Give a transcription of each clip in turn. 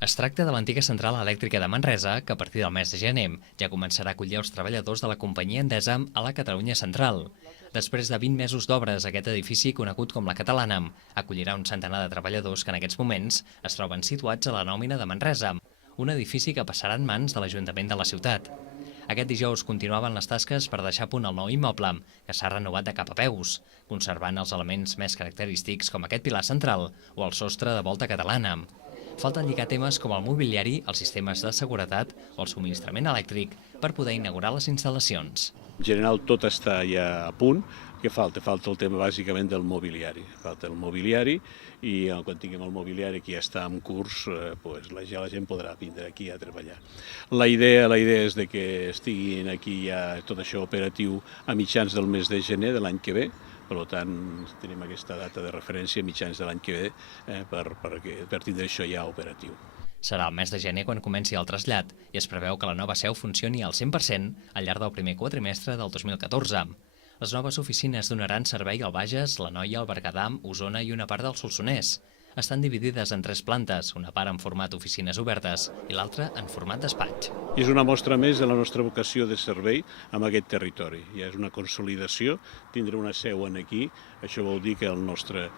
Es tracta de l'antiga central elèctrica de Manresa, que a partir del mes de gener ja començarà a acollir els treballadors de la companyia Endesa a la Catalunya Central. Després de 20 mesos d'obres, aquest edifici, conegut com la Catalana, acollirà un centenar de treballadors que en aquests moments es troben situats a la nòmina de Manresa, un edifici que passarà en mans de l'Ajuntament de la ciutat. Aquest dijous continuaven les tasques per deixar a punt el nou immoble, que s'ha renovat de cap a peus, conservant els elements més característics com aquest pilar central o el sostre de volta catalana. Falten lligar temes com el mobiliari, els sistemes de seguretat o el subministrament elèctric per poder inaugurar les instal·lacions. En general tot està ja a punt. Què falta? Falta el tema bàsicament del mobiliari. Falta el mobiliari i quan tinguem el mobiliari que ja està en curs, ja la gent podrà vindre aquí a treballar. La idea és de que estiguin aquí ja tot això operatiu a mitjans del mes de gener de l'any que ve. Per tant, tenim aquesta data de referència a mitjans de l'any que ve per tindre això ja operatiu. Serà el mes de gener quan comenci el trasllat i es preveu que la nova seu funcioni al 100% al llarg del primer quadrimestre del 2014. Les noves oficines donaran servei al Bages, l'Anoia, el Berguedà, Osona i una part del Solsonès. Estan dividides en 3 plantes, una part en format oficines obertes i l'altra en format despatx. És una mostra més de la nostra vocació de servei en aquest territori. Ja és una consolidació, tindre una seu aquí. Això vol dir que el nostre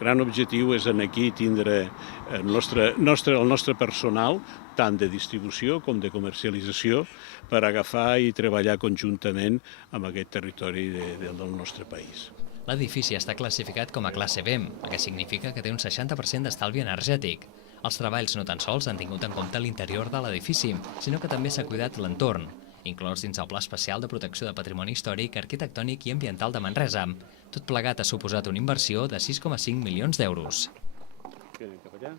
gran objectiu és aquí tindre el nostre personal, tant de distribució com de comercialització, per agafar i treballar conjuntament amb aquest territori del nostre país. L'edifici està classificat com a classe B, el que significa que té un 60% d'estalvi energètic. Els treballs no tan sols han tingut en compte l'interior de l'edifici, sinó que també s'ha cuidat l'entorn, inclòs dins el Pla Especial de Protecció de Patrimoni Històric, Arquitectònic i Ambiental de Manresa. Tot plegat ha suposat una inversió de 6,5 milions d'euros. Cap allà?